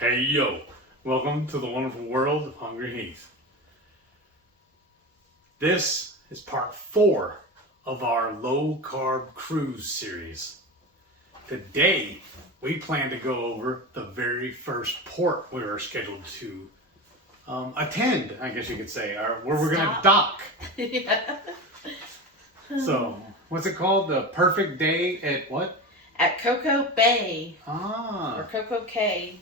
Hey yo, welcome to the wonderful world of HungryHeath. This is part 4 of our low carb cruise series. Today we plan to go over the very first port we are scheduled to attend, I guess you could say, where we're going to dock. Yeah. So, what's it called? The Perfect Day at what? At Cococay Bay. Or Cococay.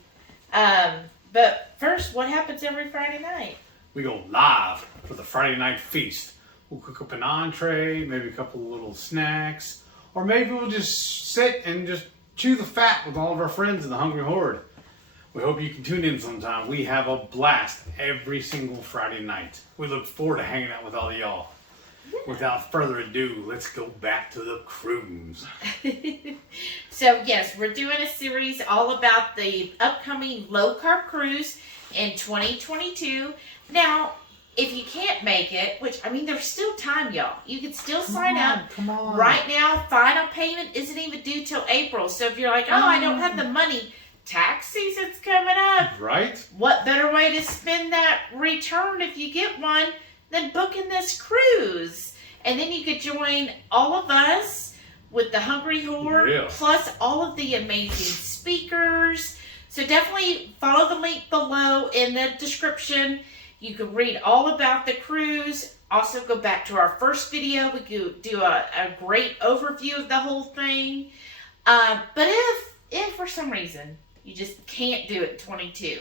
But first, what happens every Friday night? We go live for the Friday night feast. We'll cook up an entree, maybe a couple of little snacks, or maybe we'll just sit and just chew the fat with all of our friends in the Hungry Horde. We hope you can tune in sometime. We have a blast every single Friday night. We look forward to hanging out with all of y'all. Yeah. Without further ado, let's go back to the cruise. So yes, we're doing a series all about the upcoming low carb cruise in 2022. Now, if you can't make it, which, I mean, there's still time, y'all. You can still sign up. Come on. Right now, final payment isn't even due till April. So if you're like, oh, I don't have the money, tax season's coming up. Right? What better way to spend that return if you get one than booking this cruise? And then you could join all of us with the Hungry Horde, plus all of the amazing speakers. So definitely follow the link below in the description. You can read all about the cruise. Also go back to our first video. We could do a great overview of the whole thing. But if for some reason you just can't do it in 22,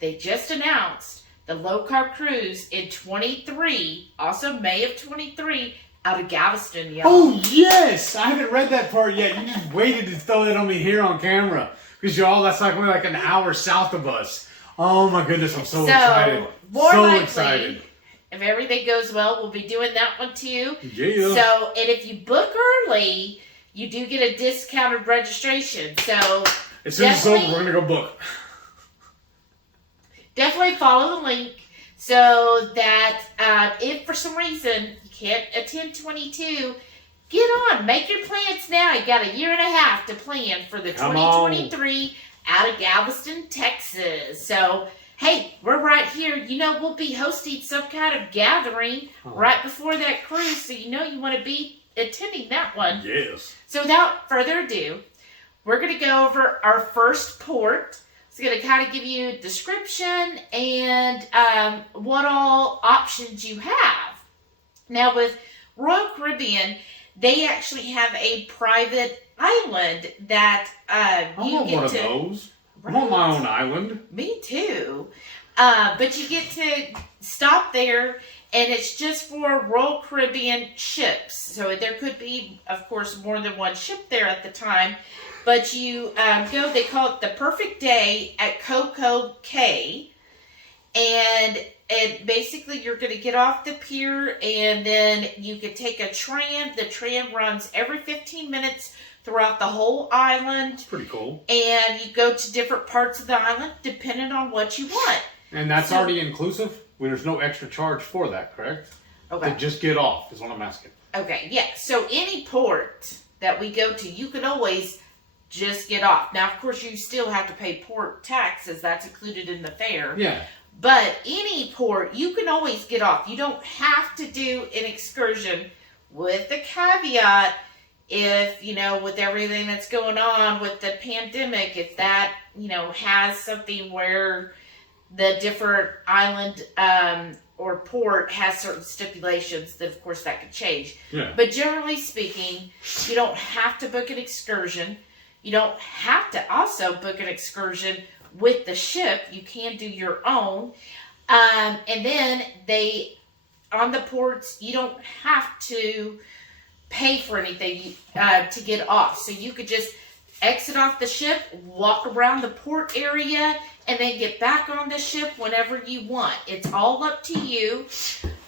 they just announced the low carb cruise in 23, also May of 23, out of Galveston, y'all. Oh yes! I haven't read that part yet. You just waited to throw that on me here on camera. Because y'all, that's like only like an hour south of us. Oh my goodness, I'm so excited. More so likely, excited. If everything goes well, we'll be doing that one too. Yeah. So, and if you book early, you do get a discounted registration. So, as soon as it's over, we're going to go book. Definitely follow the link so that if for some reason you can't attend 22, get on. Make your plans now. You got a year and a half to plan for the 2023 out of Galveston, Texas. So, hey, we're right here. You know, we'll be hosting some kind of gathering right before that cruise. So, you know you want to be attending that one. Yes. So, without further ado, we're going to go over our first port. It's going to kind of give you a description and what all options you have. Now, with Royal Caribbean, they actually have a private island that you want get one to. Of those. Right? I want my own island. Me too. But you get to stop there, and it's just for Royal Caribbean ships. So there could be, of course, more than one ship there at the time. But you go, they call it the Perfect Day at Cococay. And basically you're going to get off the pier, and then you could take a tram. The tram runs every 15 minutes throughout the whole island. It's pretty cool. And you go to different parts of the island depending on what you want. And that's already inclusive? There's no extra charge for that, correct? Okay. To just get off is what I'm asking. Okay, yeah. So any port that we go to, you can always just get off. Now, of course, you still have to pay port taxes. That's included in the fare. Yeah. But any port, you can always get off. You don't have to do an excursion, with the caveat if, you know, with everything that's going on with the pandemic, if that, you know, has something where the different island or port has certain stipulations, then of course that could change. Yeah. But generally speaking, you don't have to book an excursion. You don't have to also book an excursion with the ship. You can do your own. And then on the ports, you don't have to pay for anything to get off. So you could just exit off the ship, walk around the port area, and then get back on the ship whenever you want. It's all up to you.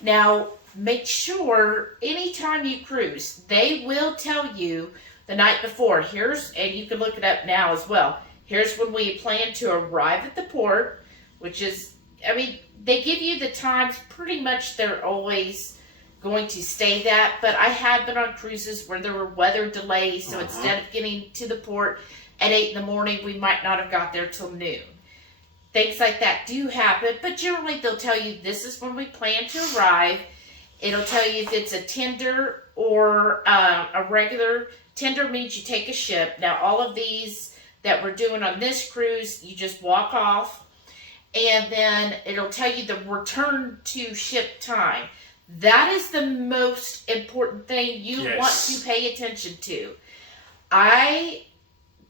Now, make sure anytime you cruise, they will tell you the night before. And you can look it up now as well. Here's when we plan to arrive at the port, which is, I mean, they give you the times. Pretty much they're always going to stay that, but I have been on cruises where there were weather delays, so instead of getting to the port at 8 in the morning, we might not have got there till noon. things like that do happen, but generally they'll tell you this is when we plan to arrive. It'll tell you if it's a tender or a regular. Tender means you take a ship. Now, all of these that we're doing on this cruise, you just walk off, and then it'll tell you the return to ship time. That is the most important thing you want to pay attention to. I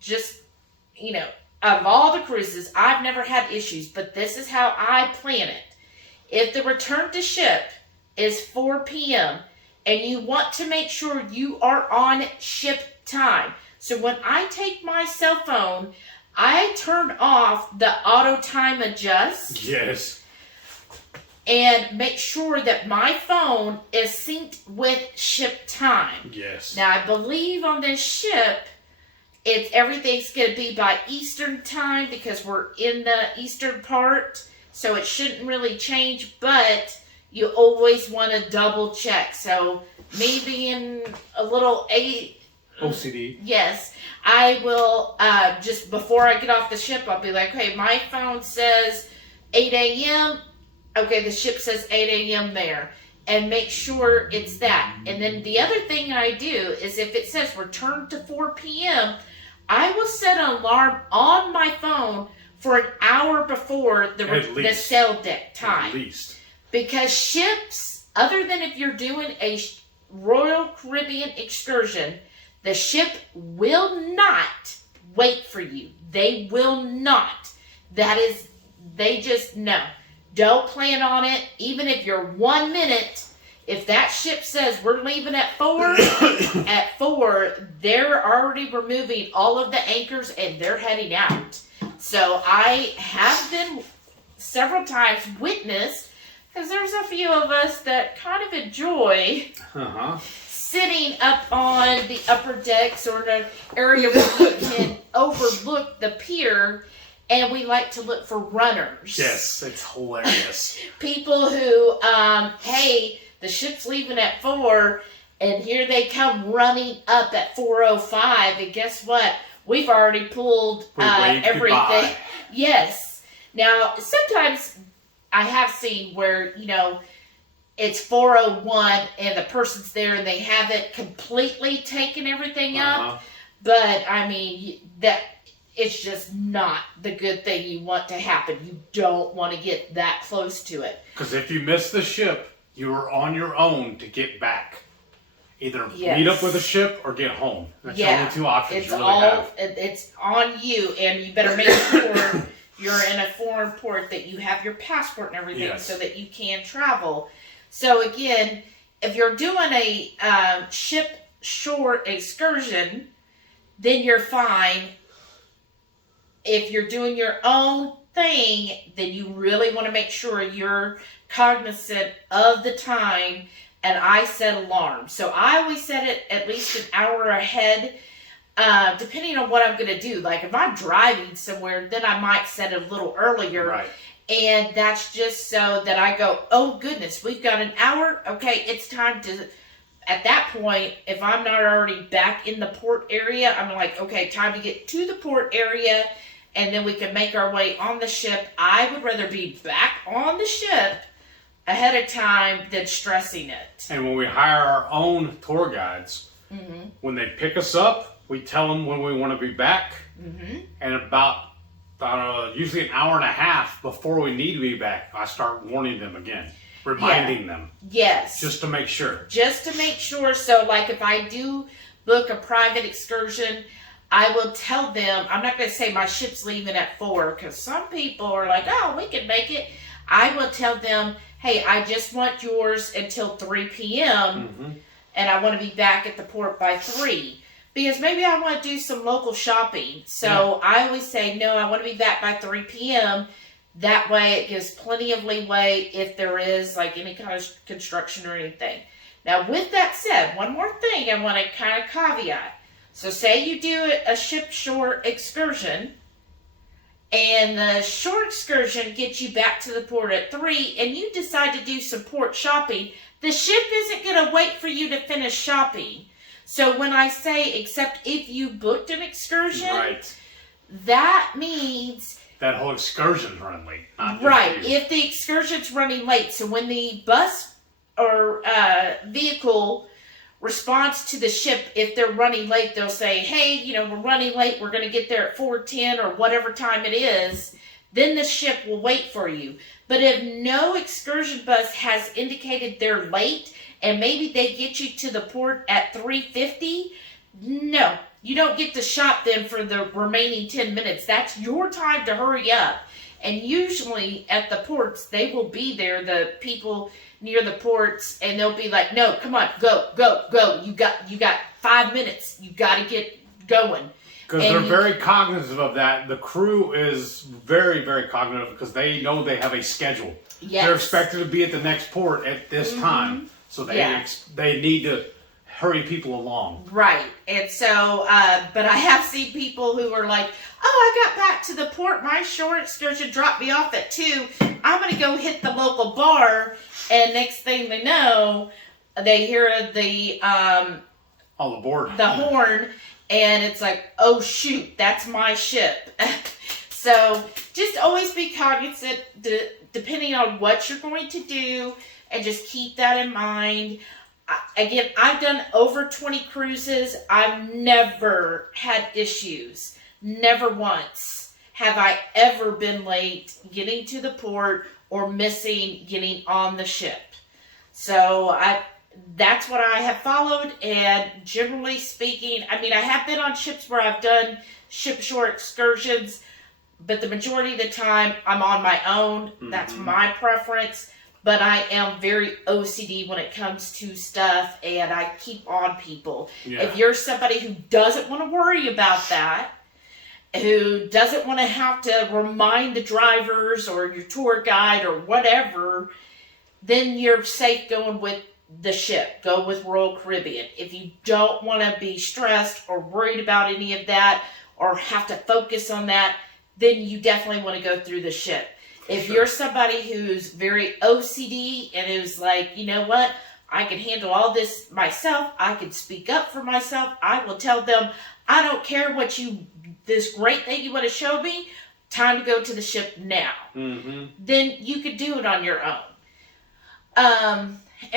just, out of all the cruises, I've never had issues, but this is how I plan it. If the return to ship is 4 p.m., and you want to make sure you are on ship time. So when I take my cell phone, I turn off the auto time adjust. Yes. And make sure that my phone is synced with ship time. Yes. Now, I believe on this ship, everything's going to be by Eastern time because we're in the eastern part. So it shouldn't really change, but you always want to double check. So me being a little OCD. Yes, I will just before I get off the ship, I'll be like, okay, my phone says 8 a.m. Okay, the ship says 8 a.m. there. And make sure it's that. And then the other thing I do is if it says return to 4 p.m., I will set an alarm on my phone for an hour before the sail deck time. At least. Because ships, other than if you're doing a Royal Caribbean excursion, the ship will not wait for you. They will not. They just, no. Don't plan on it. Even if you're 1 minute, if that ship says we're leaving at 4, at 4, they're already removing all of the anchors and they're heading out. So I have been several times witnessed, because there's a few of us that kind of enjoy sitting up on the upper decks or the area where you can overlook the pier, and we like to look for runners. Yes, it's hilarious. People who, hey, the ship's leaving at 4, and here they come running up at 4:05, and guess what? We've already pulled everything. Goodbye. Yes. Now, sometimes I have seen where, it's 4:01 and the person's there and they haven't completely taken everything up. But, I mean, that it's just not the good thing you want to happen. You don't want to get that close to it. Because if you miss the ship, you are on your own to get back. Either meet up with a ship or get home. That's the only two options you really have. It's on you, and you better make sure you're in a foreign port, that you have your passport and everything so that you can travel. So again, if you're doing a ship shore excursion, then you're fine. If you're doing your own thing, then you really want to make sure you're cognizant of the time. And I set alarms. So I always set it at least an hour ahead, depending on what I'm going to do. Like if I'm driving somewhere, then I might set it a little earlier. Right. And that's just so that I go, oh goodness, we've got an hour. Okay, it's time to, at that point, if I'm not already back in the port area, I'm like, okay, time to get to the port area, and then we can make our way on the ship. I would rather be back on the ship ahead of time than stressing it. And when we hire our own tour guides, when they pick us up, we tell them when we want to be back. And about usually an hour and a half before we need to be back, I start warning them again, reminding them. Yes. Just to make sure. Just to make sure. So like if I do book a private excursion, I will tell them, I'm not going to say my ship's leaving at 4, because some people are like, oh, we can make it. I will tell them, hey, I just want yours until 3 p.m. And I want to be back at the port by 3. Because maybe I want to do some local shopping. So I always say, no, I want to be back by 3 p.m. That way it gives plenty of leeway if there is like any kind of construction or anything. Now with that said, one more thing I want to kind of caveat. So say you do a ship shore excursion, and the shore excursion gets you back to the port at 3, and you decide to do some port shopping, the ship isn't going to wait for you to finish shopping. So when I say, except if you booked an excursion, that means that whole excursion's running late. Not just Right. you. If the excursion's running late, so when the bus or vehicle responds to the ship, if they're running late, they'll say, hey, we're running late. We're going to get there at 4:10 or whatever time it is. Then the ship will wait for you. But if no excursion bus has indicated they're late and maybe they get you to the port at 3:50, no, you don't get to shop then for the remaining 10 minutes. That's your time to hurry up. And usually at the ports, they will be there, the people near the ports, and they'll be like, no, come on, go. You got 5 minutes. You got to get going. Because they're very cognizant of that. The crew is very, very cognizant because they know they have a schedule. Yes. They're expected to be at the next port at this time. So they need to hurry people along. Right. And so, but I have seen people who are like, I got back to the port. My short excursion dropped me off at 2. I'm going to go hit the local bar. And next thing they know, they hear the All aboard. the horn. And it's like, oh, shoot, that's my ship. So just always be cognizant, depending on what you're going to do, and just keep that in mind. Again, I've done over 20 cruises. I've never had issues. Never once have I ever been late getting to the port or missing getting on the ship. So that's what I have followed, and generally speaking, I have been on ships where I've done ship shore excursions, but the majority of the time I'm on my own. Mm-hmm. That's my preference, but I am very OCD when it comes to stuff, and I keep on people. Yeah. If you're somebody who doesn't want to worry about that, who doesn't want to have to remind the drivers or your tour guide or whatever, then you're safe going with the ship. Go with Royal Caribbean. If you don't want to be stressed or worried about any of that or have to focus on that, then you definitely want to go through the ship. If you're somebody who's very OCD and who's like, you know what, I can handle all this myself, I can speak up for myself, I will tell them, I don't care what this great thing you want to show me, time to go to the ship now. Mm-hmm. Then you could do it on your own.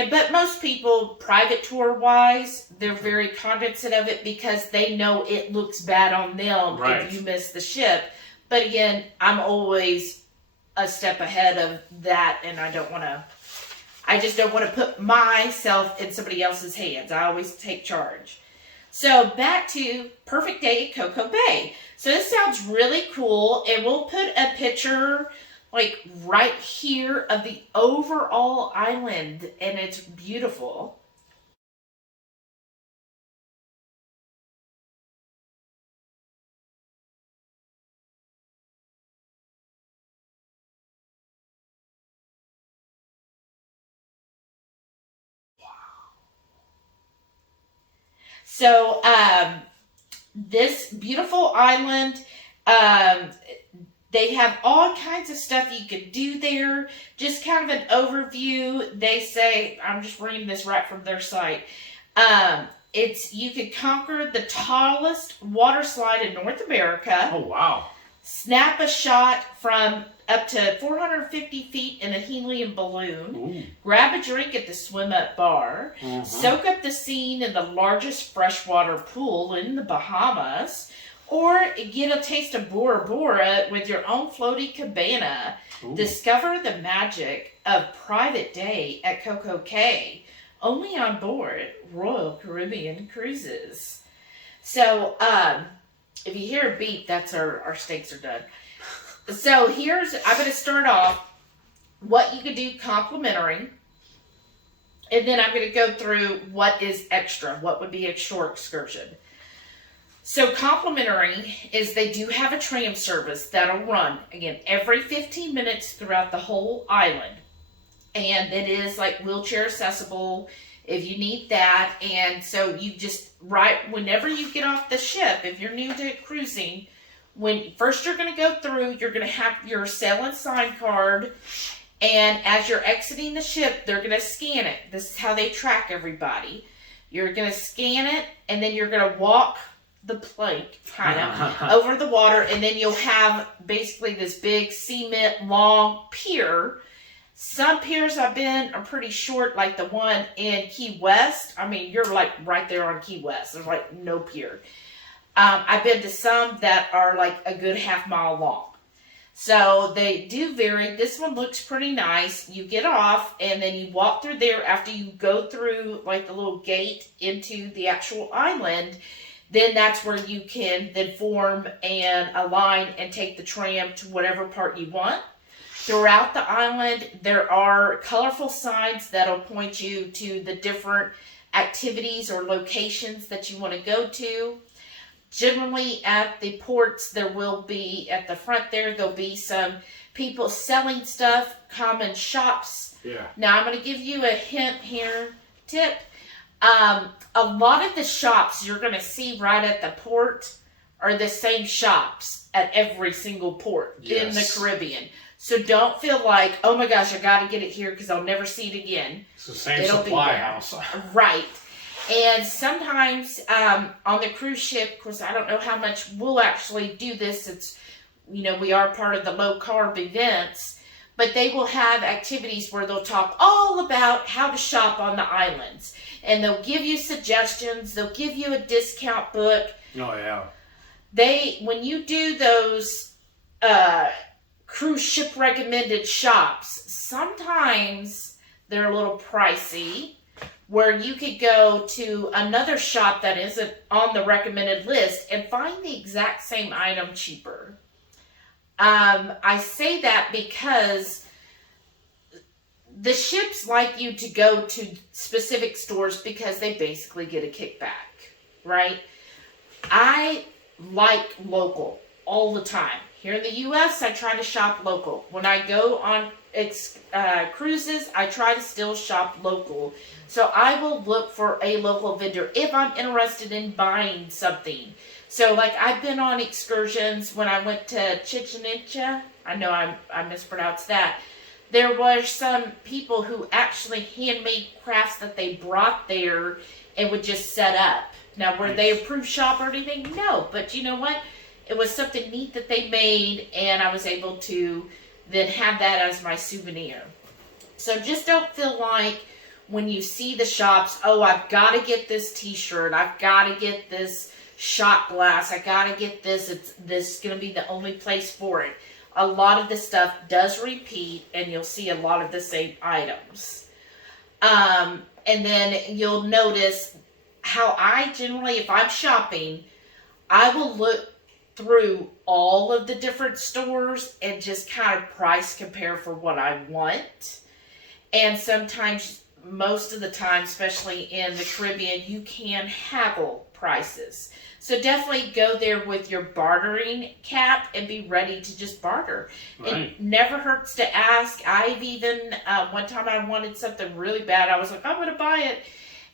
But most people, private tour wise, they're very cognizant of it because they know it looks bad on them if you miss the ship. But again, I'm always a step ahead of that, and I just don't want to put myself in somebody else's hands. I always take charge. So back to Perfect Day at Cococay Bay. So this sounds really cool, and we'll put a picture right here of the overall island, and it's beautiful. So, this beautiful island, they have all kinds of stuff you could do there. Just kind of an overview. They say, I'm just reading this right from their site. You could conquer the tallest water slide in North America. Oh, wow. Snap a shot from up to 450 feet in a helium balloon. Ooh. Grab a drink at the swim-up bar. Uh-huh. Soak up the scene in the largest freshwater pool in the Bahamas. Or get a taste of Bora Bora with your own floaty cabana. Ooh. Discover the magic of Private Day at Cococay. Only on board Royal Caribbean Cruises. So, if you hear a beep, that's our steaks are done. So I'm going to start off what you could do complimentary. And then I'm going to go through what is extra. What would be a shore excursion. So complimentary is they do have a tram service that'll run, again, every 15 minutes throughout the whole island. And it is wheelchair accessible if you need that. And so you just, whenever you get off the ship, if you're new to cruising, first you're going to go through, you're going to have your sail and sign card. And as you're exiting the ship, they're going to scan it. This is how they track everybody. You're going to scan it, and then you're going to walk the plank, kind of, over the water, and then you'll have basically this big cement long pier. Some piers I've been are pretty short, like the one in Key West. I mean, you're like right there on Key West. There's like no pier. I've been to some that are like a good half-mile long. So they do vary. This one looks pretty nice. You get off and then you walk through there after you go through like the little gate into the actual island. Then that's where you can then form and align and take the tram to whatever part you want. Throughout the island, there are colorful signs that'll point you to the different activities or locations that you want to go to. Generally at the ports, there will be, at the front there'll be some people selling stuff, common shops. Yeah. Now I'm going to give you a hint here, tip. A lot of the shops you're going to see right at the port are the same shops at every single port in the Caribbean. So don't feel like, oh my gosh, I got to get it here because I'll never see it again. It's the same supply house. Right. And sometimes on the cruise ship, of course, I don't know how much we'll actually do this. It's, we are part of the low carb events, but they will have activities where they'll talk all about how to shop on the islands. And they'll give you suggestions. They'll give you a discount book. Oh, yeah. When you do those cruise ship recommended shops, sometimes they're a little pricey, where you could go to another shop that isn't on the recommended list and find the exact same item cheaper. I say that because the ships like you to go to specific stores because they basically get a kickback, right? I like local all the time. Here in the U.S., I try to shop local. When I go on cruises, I try to still shop local. So I will look for a local vendor if I'm interested in buying something. So like I've been on excursions when I went to Chichen Itza. I know I mispronounced that. There were some people who actually handmade crafts that they brought there and would just set up. Now, were they a proof shop or anything? No, but you know what? It was something neat that they made, and I was able to then have that as my souvenir. So just don't feel like when you see the shops, oh, I've got to get this t-shirt, I've got to get this shot glass, I got to get this, this is going to be the only place for it. A lot of the stuff does repeat, and you'll see a lot of the same items. And then you'll notice how I generally, if I'm shopping, I will look through all of the different stores and just kind of price compare for what I want. And sometimes, most of the time, especially in the Caribbean, you can haggle prices. So definitely go there with your bartering cap and be ready to just barter. Right. It never hurts to ask. I've even, one time I wanted something really bad. I was like, I'm going to buy it.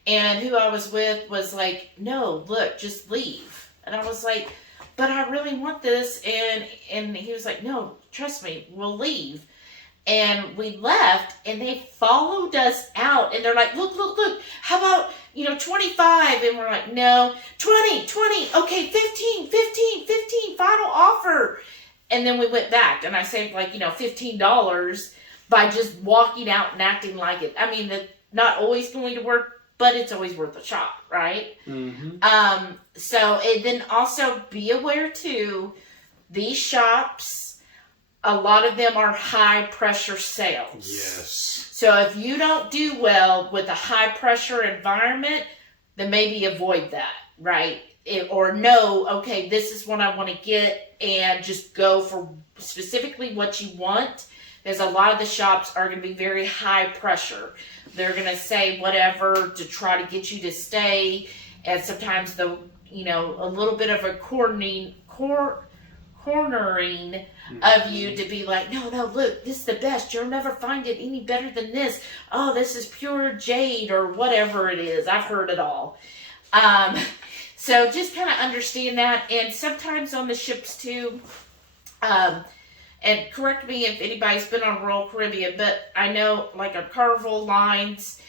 And who I was with was like, no, look, just leave. And I was like, but I really want this. And he was like, no, trust me, we'll leave. And we left, and they followed us out, and they're like, look, how about, 25? And we're like, no, 20, okay, 15, final offer. And then we went back, and I saved like, $15 by just walking out and acting like it. I mean, that's not always going to work, but it's always worth a shot, right? Mm-hmm. So, and then also be aware too, these shops, a lot of them are high pressure sales. Yes. So if you don't do well with a high pressure environment, then maybe avoid that, right? Or know, okay, this is what I want to get, and just go for specifically what you want. Because a lot of the shops are going to be very high pressure. They're going to say whatever to try to get you to stay. And sometimes a little bit of a cornering of you to be like, no, look, this is the best. You'll never find it any better than this. Oh, this is pure jade or whatever it is. I've heard it all. So just kind of understand that. And sometimes on the ships too, and correct me if anybody's been on Royal Caribbean, but I know like on Carnival lines,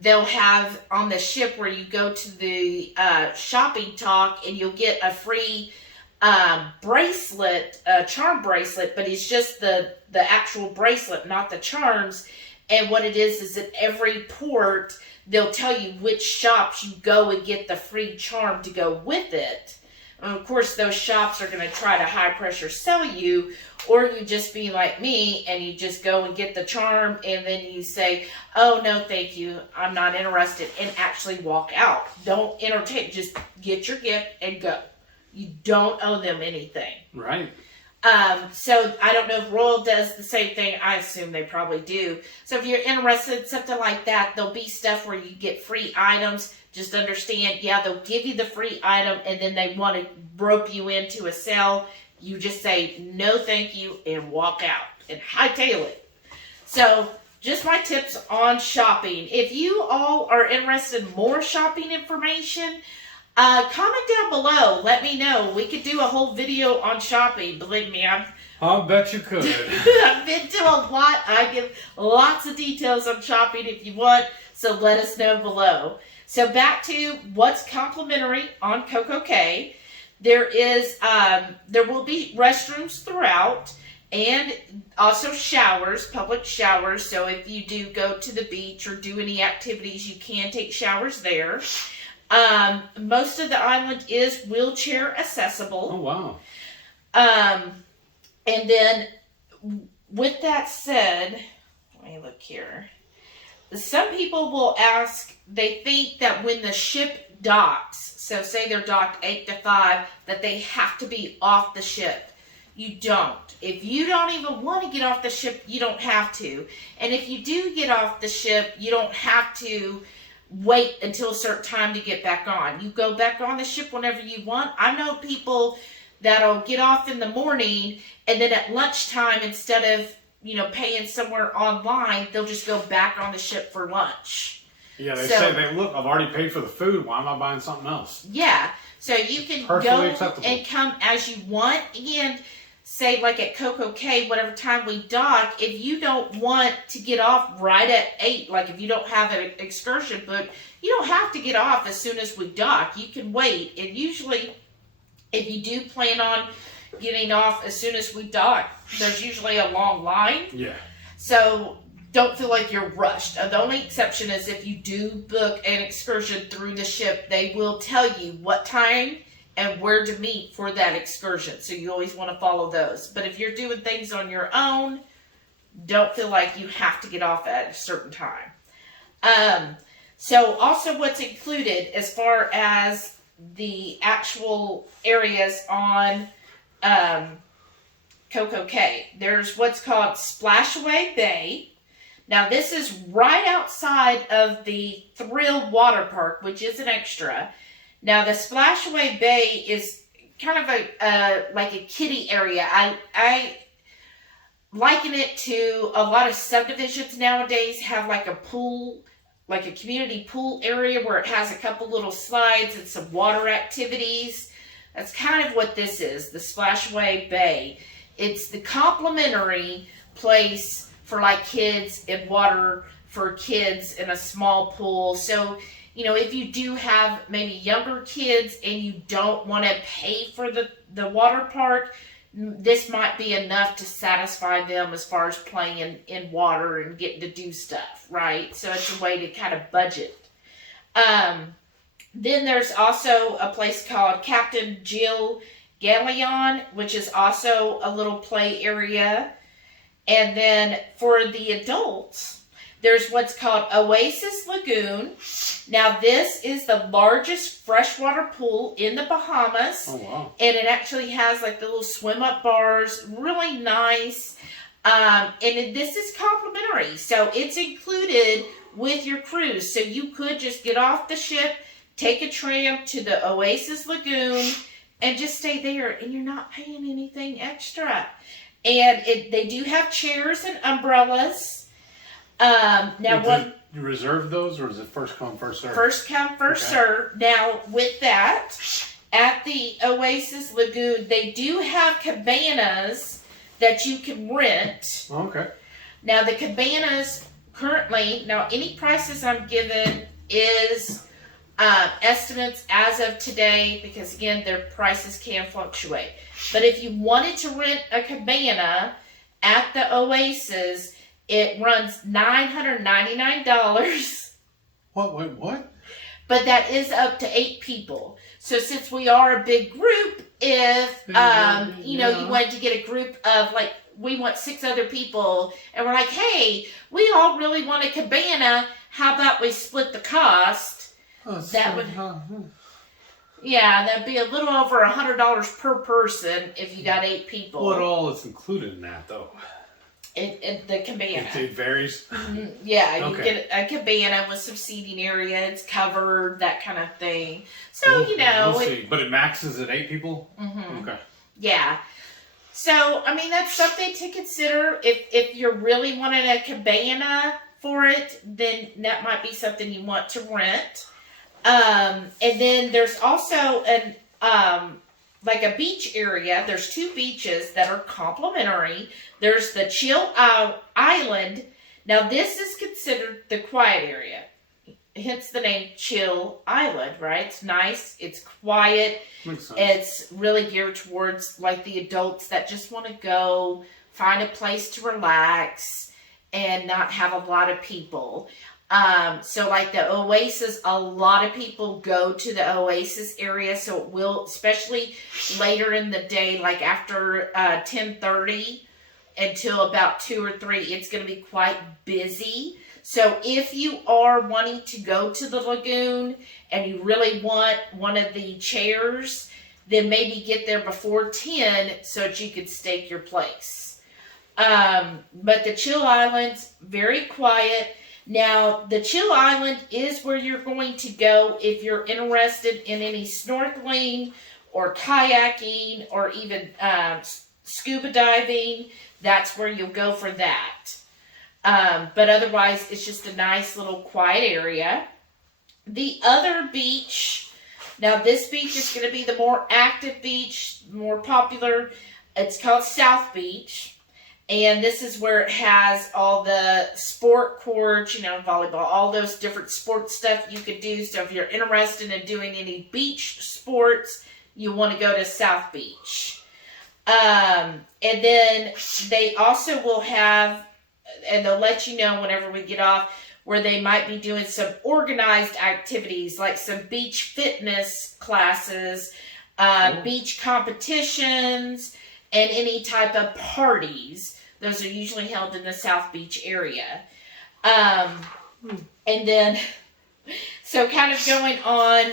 they'll have on the ship where you go to the shopping talk and you'll get a free bracelet, charm bracelet, but it's just the actual bracelet, not the charms. And what it is at every port, they'll tell you which shops you go and get the free charm to go with it. And of course, those shops are going to try to high pressure sell you, or you just be like me and you just go and get the charm and then you say, oh, no, thank you, I'm not interested, and actually walk out. Don't entertain, just get your gift and go. You don't owe them anything. Right. So I don't know if Royal does the same thing. I assume they probably do. So if you're interested in something like that, there'll be stuff where you get free items. Just understand, yeah, they'll give you the free item and then they want to rope you into a sale. You just say, no, thank you, and walk out and hightail it. So just my tips on shopping. If you all are interested in more shopping information, comment down below. Let me know. We could do a whole video on shopping. Believe me, I'll bet you could. I've been to a lot. I give lots of details on shopping if you want, so let us know below. So back to what's complimentary on Cococay. There will be restrooms throughout and also showers, public showers. So if you do go to the beach or do any activities, you can take showers there. Most of the island is wheelchair accessible. Oh, wow. And then with that said, let me look here. Some people will ask, they think that when the ship docks, so say they're docked 8 to 5, that they have to be off the ship. You don't. If you don't even want to get off the ship, you don't have to. And if you do get off the ship, you don't have to wait until a certain time to get back on. You go back on the ship whenever you want. I know people that'll get off in the morning and then at lunchtime, instead of paying somewhere online, they'll just go back on the ship for lunch. Yeah, they say, look, I've already paid for the food. Why am I buying something else? Yeah, so you can Perfectly go acceptable. And come as you want. And say like at Cococay, whatever time we dock, if you don't want to get off right at 8, like if you don't have an excursion book, you don't have to get off as soon as we dock. You can wait. And usually, if you do plan on getting off as soon as we dock, there's usually a long line. Yeah. So don't feel like you're rushed. The only exception is if you do book an excursion through the ship, they will tell you what time and where to meet for that excursion. So you always want to follow those. But if you're doing things on your own, don't feel like you have to get off at a certain time. So also what's included as far as the actual areas on Cococay. There's what's called Splashaway Bay. Now this is right outside of the Thrill Water Park, which is an extra. Now the Splashaway Bay is kind of like a kiddie area. I liken it to a lot of subdivisions nowadays have like a pool, like a community pool area where it has a couple little slides and some water activities. That's kind of what this is, the Splashaway Bay. It's the complimentary place for like kids and water for kids in a small pool. So, if you do have maybe younger kids and you don't want to pay for the water park, this might be enough to satisfy them as far as playing in water and getting to do stuff, right? So it's a way to kind of budget. Then there's also a place called Captain Jill Galleon, which is also a little play area. And then for the adults, there's what's called Oasis Lagoon. Now this is the largest freshwater pool in the Bahamas. Oh, wow. And it actually has like the little swim up bars, really nice. And this is complimentary. So it's included with your cruise. So you could just get off the ship, take a tram to the Oasis Lagoon, and just stay there. And you're not paying anything extra. And they do have chairs and umbrellas. You reserve those, or is it first come, first serve? First come, first serve. Now, with that, at the Oasis Lagoon, they do have cabanas that you can rent. Okay. Now, the cabanas currently, now any prices I'm given is estimates as of today, because again, their prices can fluctuate. But if you wanted to rent a cabana at the Oasis, it runs $999. What? Wait, what? But that is up to 8 people. So since we are a big group, if you wanted to get a group of like, we want 6 other people, and we're like, hey, we all really want a cabana. How about we split the cost? That'd be a little over $100 per person if you got 8 people. What all is included in that, though? The cabana. It varies? Yeah, you get a cabana with some seating area. It's covered, that kind of thing. So, We'll see. But it maxes at 8 people? Mm-hmm. Okay. Yeah. So, I mean, that's something to consider. If you're really wanting a cabana for it, then that might be something you want to rent. And then there's also like a beach area. There's 2 beaches that are complimentary. There's the Chill Island. Now, this is considered the quiet area. Hence the name Chill Island, right? It's nice. It's quiet. Makes sense. It's really geared towards like the adults that just want to go find a place to relax and not have a lot of people. So like the Oasis, a lot of people go to the Oasis area, so it will, especially later in the day, like after 10:30 until about 2 or 3, it's going to be quite busy. So if you are wanting to go to the lagoon and you really want one of the chairs, then maybe get there before 10 so that you could stake your place. But the Chill Island's very quiet. Now, the Chill Island is where you're going to go if you're interested in any snorkeling or kayaking or even scuba diving. That's where you'll go for that. But otherwise, it's just a nice little quiet area. The other beach, now this beach is going to be the more active beach, more popular. It's called South Beach. And this is where it has all the sport courts, volleyball, all those different sports stuff you could do. So if you're interested in doing any beach sports, you want to go to South Beach. And then they also will have, and they'll let you know whenever we get off, where they might be doing some organized activities, like some beach fitness classes, beach competitions, and any type of parties. Those are usually held in the South Beach area. And then, so kind of going on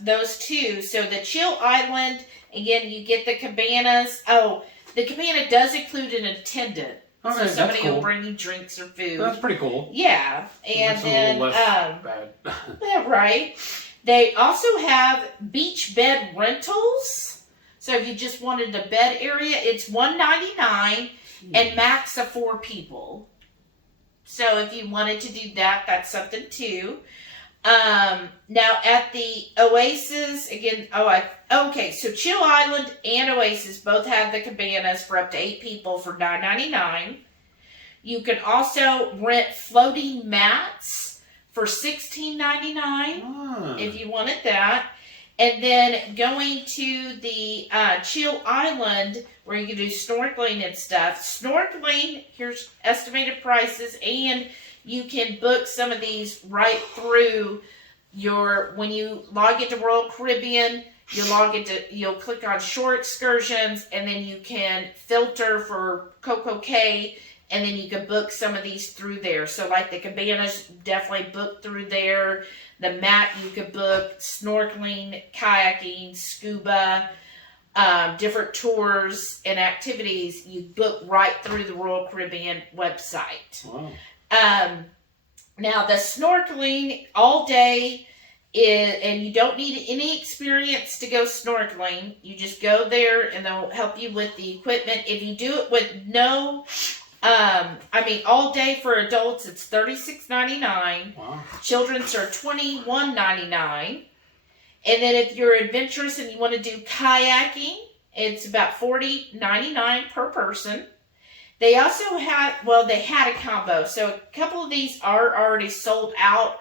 those 2. So the Chill Island, again, you get the cabanas. Oh, the cabana does include an attendant. Okay, so somebody cool. will bring you drinks or food. That's pretty cool. Yeah. And then, a little less bad. yeah, right. They also have beach bed rentals. So if you just wanted a bed area, it's $199 and max of 4 people. So if you wanted to do that, that's something too. Now at the Oasis, again, okay, so Chill Island and Oasis both have the cabanas for up to 8 people for $9.99. You can also rent floating mats for $16.99 if you wanted that. And then going to the Chill Island, where you can do snorkeling and stuff. Snorkeling, here's estimated prices, and you can book some of these right through when you log into Royal Caribbean, you'll click on shore excursions, and then you can filter for Cococay, and then you can book some of these through there. So like the Cabanas, definitely book through there. The mat you could book, snorkeling, kayaking, scuba, different tours and activities you book right through the Royal Caribbean website. Wow. Now the snorkeling all day and you don't need any experience to go snorkeling. You just go there and they'll help you with the equipment. If you do it with all day for adults, it's $36.99. Wow. Children's are $21.99. And then if you're adventurous and you want to do kayaking, it's about $40.99 per person. They also had, they had a combo. So a couple of these are already sold out.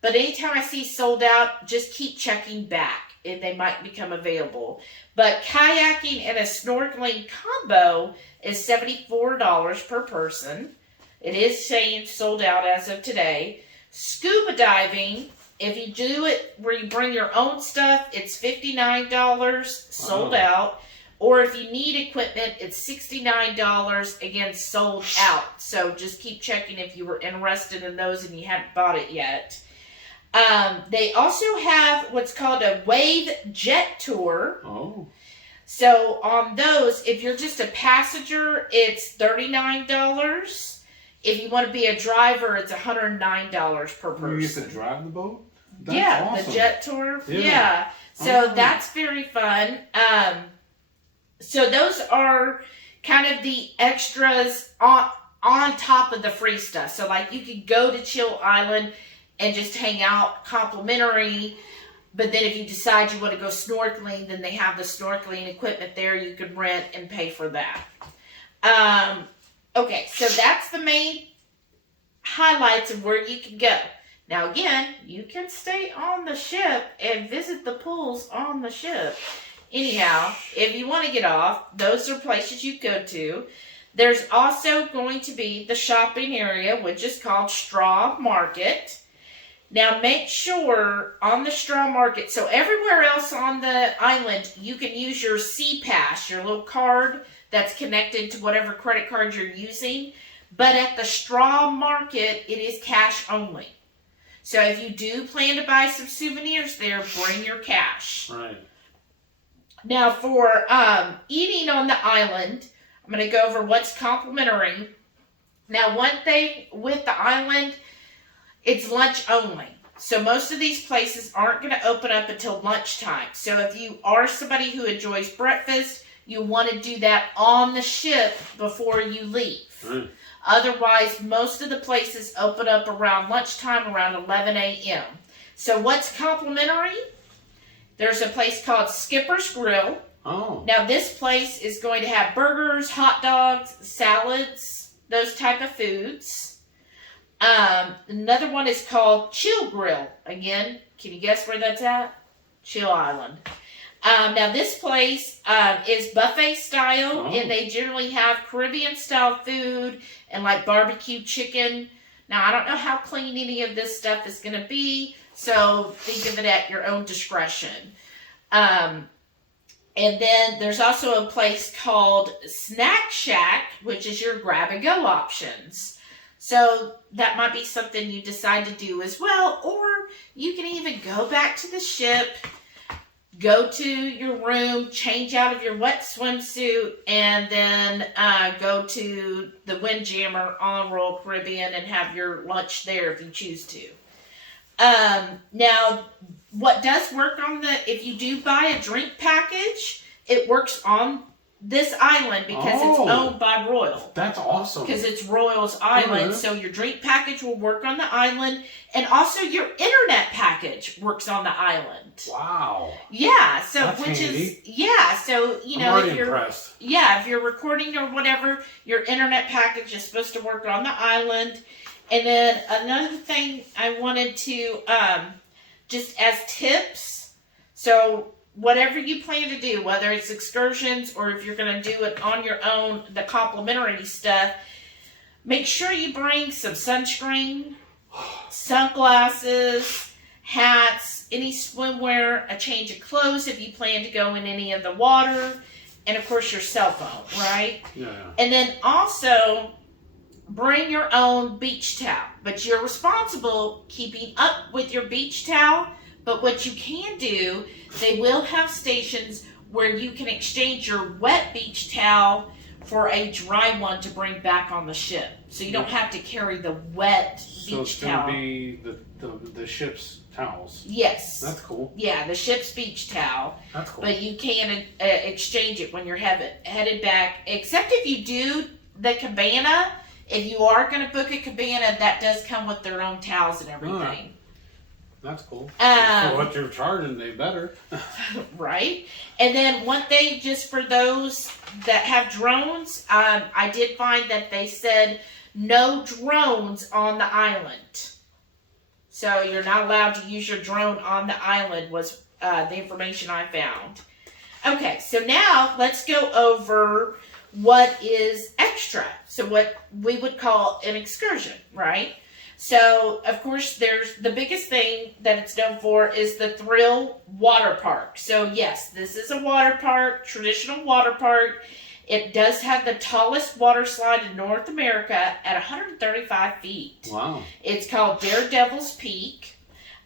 But anytime I see sold out, just keep checking back. And they might become available. But kayaking and a snorkeling combo is $74 per person. It is saying sold out as of today. Scuba diving, if you do it where you bring your own stuff, it's $59, sold out. Or if you need equipment, it's $69, again, sold out. So just keep checking if you were interested in those and you haven't bought it yet. They also have what's called a wave jet tour. Oh. So on those, if you're just a passenger, it's $39. If you want to be a driver, it's $109 per person. You get to drive the boat? That's yeah, awesome. The jet tour. Yeah. So that's very fun. So those are kind of the extras on top of the free stuff. So like you could go to Chill Island and just hang out complimentary. But then if you decide you want to go snorkeling, then they have the snorkeling equipment there. You could rent and pay for that. Okay, so that's the main highlights of where you can go. Now again, you can stay on the ship and visit the pools on the ship. Anyhow, if you want to get off, those are places you go to. There's also going to be the shopping area, which is called Straw Market. Now make sure on the Straw Market, so everywhere else on the island, you can use your C-Pass, your little card that's connected to whatever credit card you're using. But at the Straw Market, it is cash only. So if you do plan to buy some souvenirs there, bring your cash. Right. Now for eating on the island, I'm going to go over what's complimentary. Now one thing with the island, it's lunch only. So most of these places aren't going to open up until lunchtime. So if you are somebody who enjoys breakfast, you want to do that on the ship before you leave. Mm. Otherwise, most of the places open up around lunchtime, around 11 a.m. So what's complimentary? There's a place called Skipper's Grill. Oh. Now this place is going to have burgers, hot dogs, salads, those type of foods. Another one is called Chill Grill. Again, can you guess where that's at? Chill Island. Now this place is buffet style, and they generally have Caribbean style food and like barbecue chicken. Now I don't know how clean any of this stuff is going to be, so think of it at your own discretion. And then there's also a place called Snack Shack, which is your grab and go options. So that might be something you decide to do as well, or you can even go back to the ship, go to your room, change out of your wet swimsuit, and then go to the Windjammer on Royal Caribbean and have your lunch there if you choose to. Now, what does work on if you do buy a drink package, it works on this island because it's owned by Royal. That's awesome. Because it's Royal's island, so your drink package will work on the island, and also your internet package works on the island. Wow. Yeah, so that's which handy. is so you know I'm if you're impressed. if you're recording or whatever, your internet package is supposed to work on the island. And then another thing I wanted to just as tips, so whatever you plan to do, whether it's excursions or if you're going to do it on your own, the complimentary stuff, make sure you bring some sunscreen, sunglasses, hats, any swimwear, a change of clothes if you plan to go in any of the water, and of course your cell phone, right? Yeah. And then also bring your own beach towel, but you're responsible keeping up with your beach towel. But what you can do, they will have stations where you can exchange your wet beach towel for a dry one to bring back on the ship. So you don't have to carry the wet beach towel. So it's going to be the ship's towels. Yes. That's cool. Yeah, the ship's beach towel. That's cool. But you can exchange it when you're headed back. Except if you do the Cabana, if you are going to book a Cabana, that does come with their own towels and everything. That's cool. For what you're charging, they better. Right? And then one thing, just for those that have drones, I did find that they said no drones on the island. So you're not allowed to use your drone on the island was the information I found. Okay, so now let's go over what is extra. So what we would call an excursion, right? So, of course, there's the biggest thing that it's known for is the Thrill Water Park. So, yes, this is a water park, traditional water park. It does have the tallest water slide in North America at 135 feet. Wow. It's called Daredevil's Peak.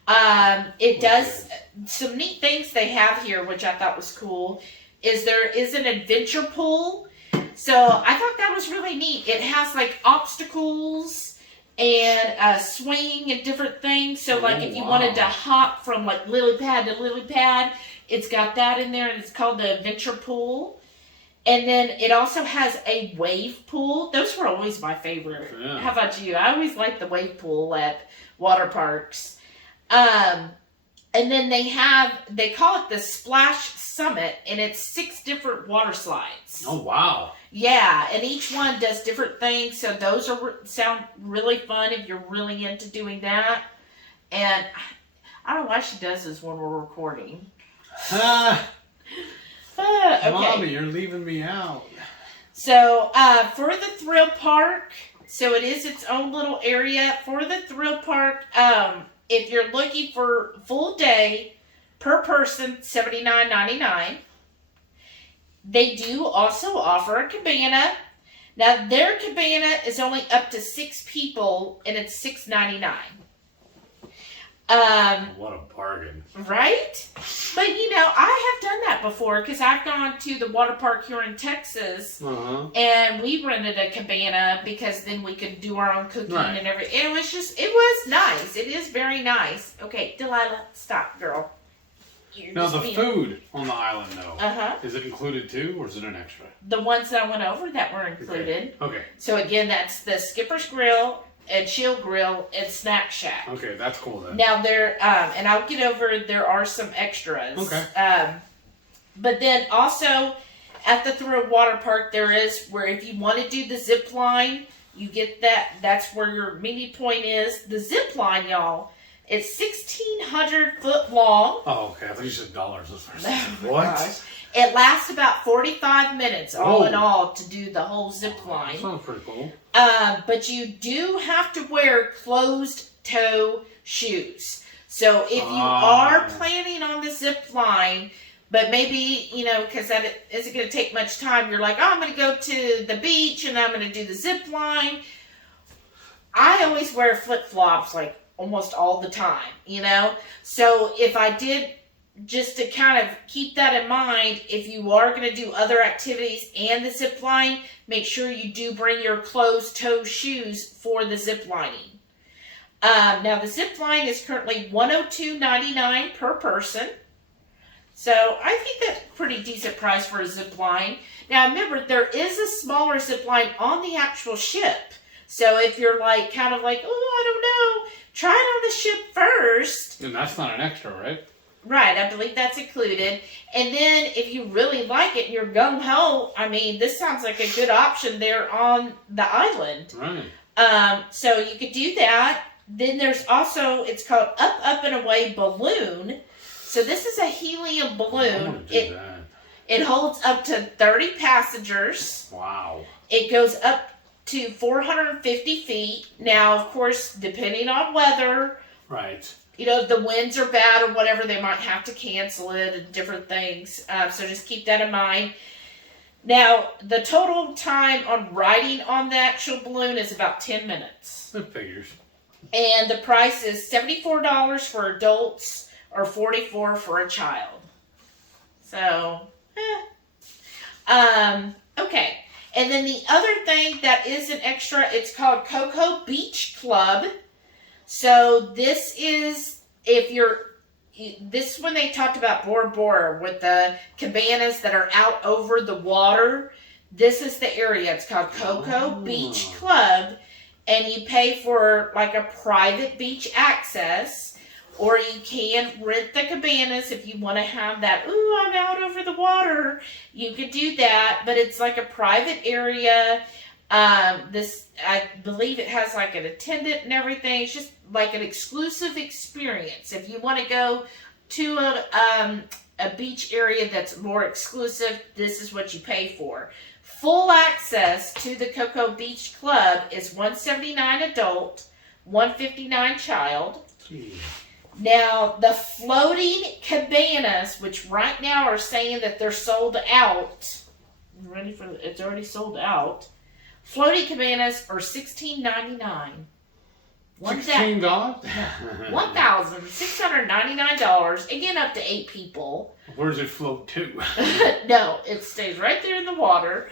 It does some neat things they have here, which I thought was cool, is there is an adventure pool. So, I thought that was really neat. It has, like, obstacles and a swing and different things. So, like, if you wanted to hop from, like, lily pad to lily pad, it's got that in there, and it's called the Adventure Pool. And then it also has a wave pool. Those were always my favorite. Yeah. How about you? I always liked the wave pool at water parks. And then they call it the Splash Summit, and it's 6 different water slides. Oh, wow. Yeah, and each one does different things, so those sound really fun if you're really into doing that. And I don't know why she does this when we're recording. Okay. Mommy, you're leaving me out. So, for the thrill park, so it is its own little area. For the thrill park, if you're looking for full day, per person, $79.99. They do also offer a cabana. Now, their cabana is only up to 6 people, and it's $6.99. What a bargain. Right? But, I have done that before, because I've gone to the water park here in Texas, and we rented a cabana, because then we could do our own cooking and everything. It was nice. It is very nice. Okay, Delilah, stop, girl. Now, the food on the island, though, is it included too, or is it an extra? The ones that I went over that were included. Okay. So, again, that's the Skipper's Grill and Chill Grill and Snack Shack. Okay, that's cool then. Now, and I'll get over, there are some extras. Okay. But then also, at the Thrill Water Park, there is where if you want to do the zip line, you get that. That's where your meeting point is. The zip line, y'all. It's 1,600 foot long. Oh, okay. I thought you said dollars. What? Gosh. It lasts about 45 minutes, all in all, to do the whole zip line. That sounds pretty cool. But you do have to wear closed-toe shoes. So if you are planning on the zip line, but maybe, because that isn't going to take much time, you're like, oh, I'm going to go to the beach and I'm going to do the zip line. I always wear flip-flops, like, almost all the time, So if I did, just to kind of keep that in mind, if you are going to do other activities and the zip line, make sure you do bring your closed-toe shoes for the zip lining. Now, the zip line is currently $102.99 per person. So I think that's a pretty decent price for a zip line. Now, remember, there is a smaller zip line on the actual ship. So if you're kind of like, oh, I don't know, try it on the ship first. And that's not an extra, right? Right, I believe that's included. And then if you really like it and you're gung-ho, this sounds like a good option there on the island. Right. So you could do that. Then there's also, it's called Up and Away Balloon. So this is a helium balloon. I want to do that. It holds up to 30 passengers. Wow. It goes up to 450 feet. Now, of course, depending on weather. Right. If the winds are bad or whatever, they might have to cancel it and different things. So just keep that in mind. Now, the total time on riding on the actual balloon is about 10 minutes. That figures. And the price is $74 for adults or $44 for a child. So, okay. And then the other thing that is an extra, it's called Cocoa Beach Club. So this is, this is when they talked about Bora Bora with the cabanas that are out over the water. This is the area. It's called Cocoa Beach Club. And you pay for like a private beach access. Or you can rent the cabanas if you want to have that, ooh, I'm out over the water. You could do that, but it's like a private area. I believe it has like an attendant and everything. It's just like an exclusive experience. If you want to go to a beach area that's more exclusive, this is what you pay for. Full access to the Cocoa Beach Club is $179 adult, $159 child. Jeez. Now, the floating cabanas, which right now are saying that they're sold out. It's already sold out. Floating cabanas are $16.99. $16? $1,699. Again, up to 8 people. Where does it float to? No, it stays right there in the water.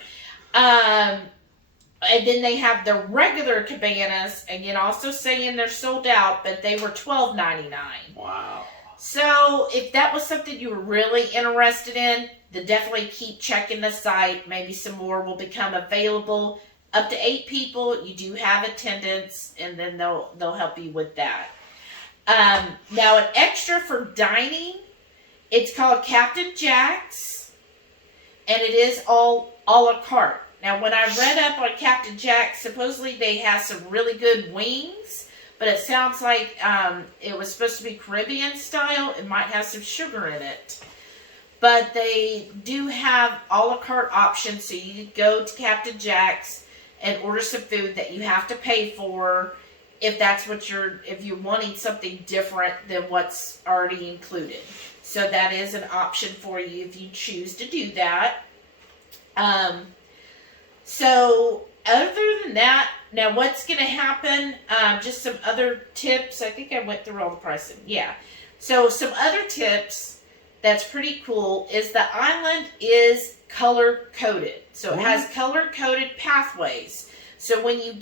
And then they have the regular cabanas, again, also saying they're sold out, but they were $12.99. Wow. So if that was something you were really interested in, then definitely keep checking the site. Maybe some more will become available. Up to 8 people, you do have attendance, and then they'll help you with that. Now, an extra for dining, it's called Captain Jack's, and it is all a la carte. Now, when I read up on Captain Jack's, supposedly they have some really good wings, but it sounds like it was supposed to be Caribbean style. It might have some sugar in it. But they do have a la carte options, so you can go to Captain Jack's and order some food that you have to pay for if that's what if you're wanting something different than what's already included. So that is an option for you if you choose to do that. So other than that, now what's going to happen, just some other tips. I think I went through all the pricing. Yeah. So some other tips that's pretty cool is the island is color-coded. So it has color-coded pathways. So when you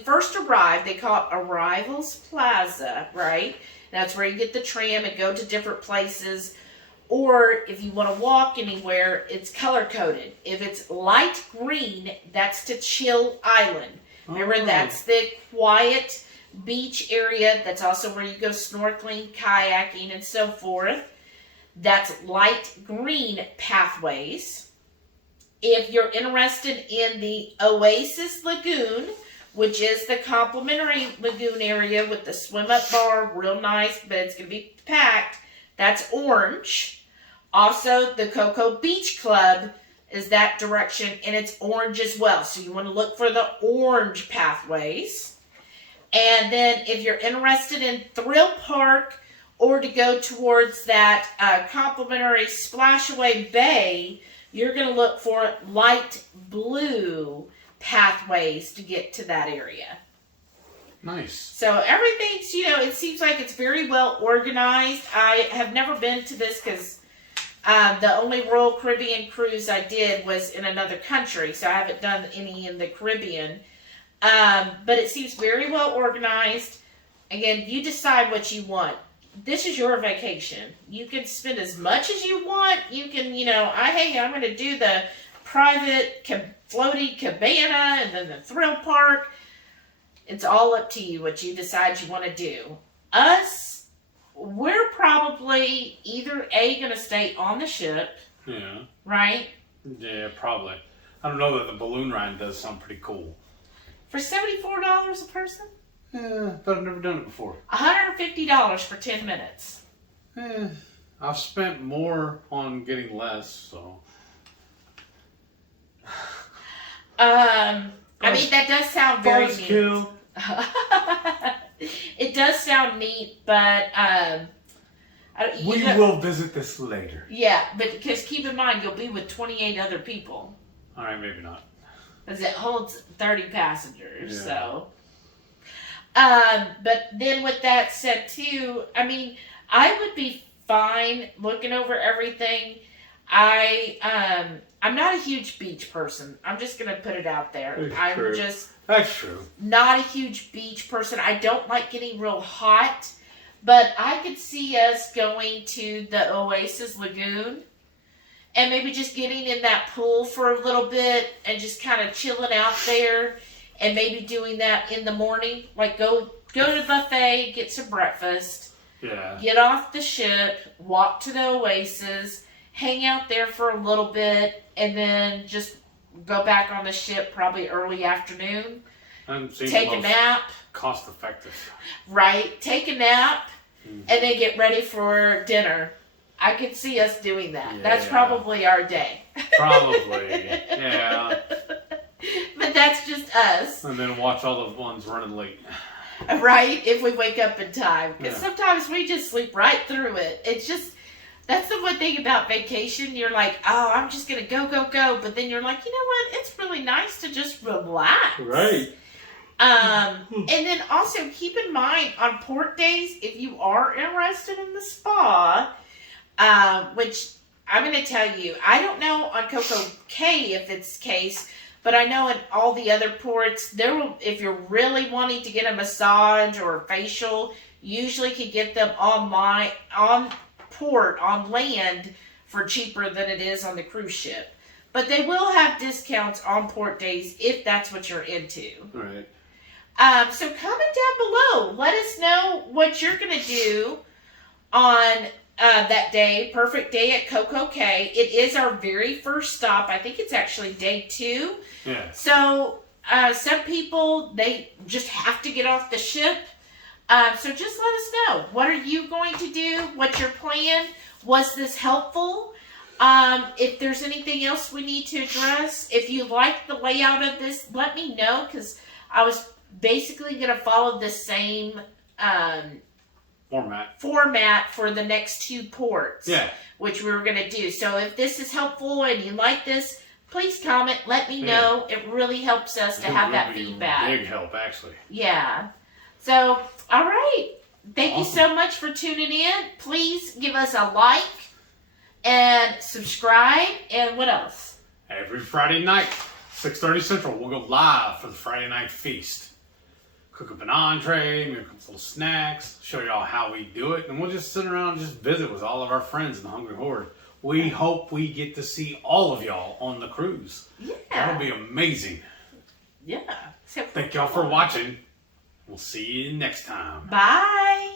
first arrive, they call it Arrivals Plaza, right? That's where you get the tram and go to different places. Or if you want to walk anywhere, it's color-coded. If it's light green, that's to Chill Island. Remember, that's the quiet beach area. That's also where you go snorkeling, kayaking, and so forth. That's light green pathways. If you're interested in the Oasis Lagoon, which is the complimentary lagoon area with the swim-up bar, real nice, but it's going to be packed, that's orange. Also, the Cocoa Beach Club is that direction, and it's orange as well. So you want to look for the orange pathways. And then if you're interested in Thrill Park or to go towards that complimentary Splashaway Bay, you're going to look for light blue pathways to get to that area. Nice. So everything's, it seems like it's very well organized. I have never been to this because the only Royal Caribbean cruise I did was in another country, so I haven't done any in the Caribbean. But it seems very well organized. Again, you decide what you want. This is your vacation. You can spend as much as you want. You can, I'm going to do the private floaty cabana and then the thrill park. It's all up to you what you decide you want to do. Us, we're probably either A, going to stay on the ship. Yeah. Right? Yeah, probably. I don't know that the balloon ride does sound pretty cool. For $74 a person? Yeah, but I've never done it before. $150 for 10 minutes. I've spent more on getting less, so. I mean, that does sound very neat. Kill. It does sound neat, but we will visit this later. Yeah, but because keep in mind, you'll be with 28 other people. All right, maybe not. Because it holds 30 passengers, yeah. So. But then with that said too, I mean, I would be fine looking over everything. I'm not a huge beach person. I'm just going to put it out there. That's true. Not a huge beach person. I don't like getting real hot, but I could see us going to the Oasis Lagoon and maybe just getting in that pool for a little bit and just kind of chilling out there. And maybe doing that in the morning, like go to the buffet, get some breakfast. Yeah. Get off the ship, walk to the Oasis, hang out there for a little bit, and then just go back on the ship probably early afternoon. Take a nap. Cost effective. Right. Take a nap, and then get ready for dinner. I could see us doing that. Yeah. That's probably our day. Probably. Yeah. But that's just us. And then watch all the ones running late. Right? If we wake up in time. Because sometimes we just sleep right through it. It's just, that's the one thing about vacation. You're like, oh, I'm just going to go, go, go. But then you're like, you know what? It's really nice to just relax. Right. And then also keep in mind on port days, if you are interested in the spa, which I'm going to tell you, I don't know on Cococay if it's the case, but I know in all the other ports, there will, if you're really wanting to get a massage or a facial, usually can get them on port, on land, for cheaper than it is on the cruise ship. But they will have discounts on port days if that's what you're into. Right. So comment down below. Let us know what you're going to do on that day, Perfect Day at Cococay. It is our very first stop. I think it's actually day 2. Yeah. So some people, they just have to get off the ship. So just let us know. What are you going to do? What's your plan? Was this helpful? If there's anything else we need to address, if you like the layout of this, let me know, because I was basically going to follow the same format for the next 2 ports, which we were going to do. So if this is helpful and you like this, please comment. Let me know. It really helps us to have that feedback. Big help, actually. Yeah. So, all right. Thank you so much for tuning in. Please give us a like and subscribe. And what else? Every Friday night, 6:30 Central, we'll go live for the Friday night feast. Cook up an entree, maybe a couple little snacks, show y'all how we do it, and we'll just sit around and just visit with all of our friends in the Hungry Horde. We hope we get to see all of y'all on the cruise. Yeah. That'll be amazing. Yeah. Thank y'all for watching. We'll see you next time. Bye.